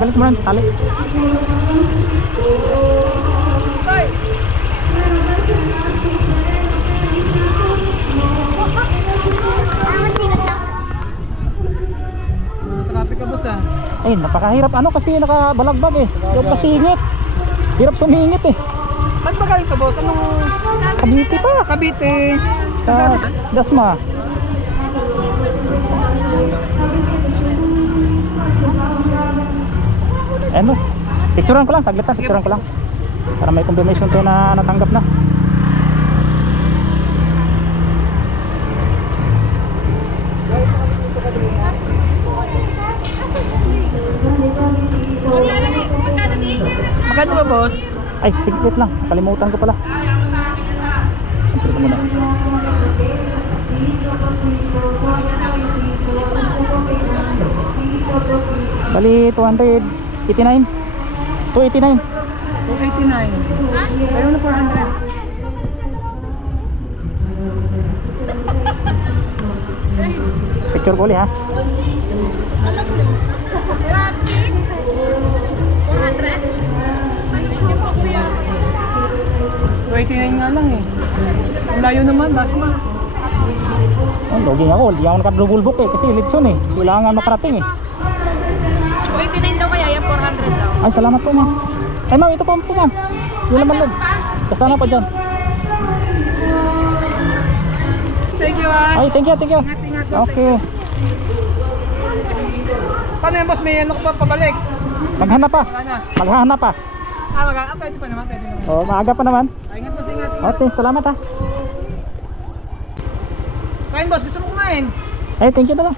Balik mo lang sa tali. Traffic ka boss ah. Ay, napakahirap ano kasi nakabalagbag eh. Yung pasingit. Hirap sumingit eh. Saan ba galing ka boss? Anong Cavite pa. Cavite? Sa Sa Dasma. Eh boss, picturean ko lang, saglit lang, picturean ko lang. Para may confirmation tayo na natanggap na. Magkano ba boss? Ay, saglit lang, nakalimutan ko pala. Ito muna. Bali 289. 289. 289. Pero na 400. Picture ko ulit ha. 289 nga lang eh. Ang layo naman, Dasma. Oh, loging ako, hindi ako naka-double book eh kasi Litson eh. Kailangan makarating eh. 29 daw kaya yan, 400 daw. Ay, salamat po ma'am. Ay ma'am, ito po ma'am. Yung laman loob. Kasama pa dyan. Thank you ah. Ay, thank you, thank you. Ingat boss. Okay. Paano yan boss? May ano ka pa pabalik? Maghanap pa. Wala na. Maghanap pa. Pwede pa naman, pwede naman. Oh, maaga pa naman. Ingat boss, ingat. Okay, salamat ha. Kain boss, gusto mo kumain? Ay, thank you na lang.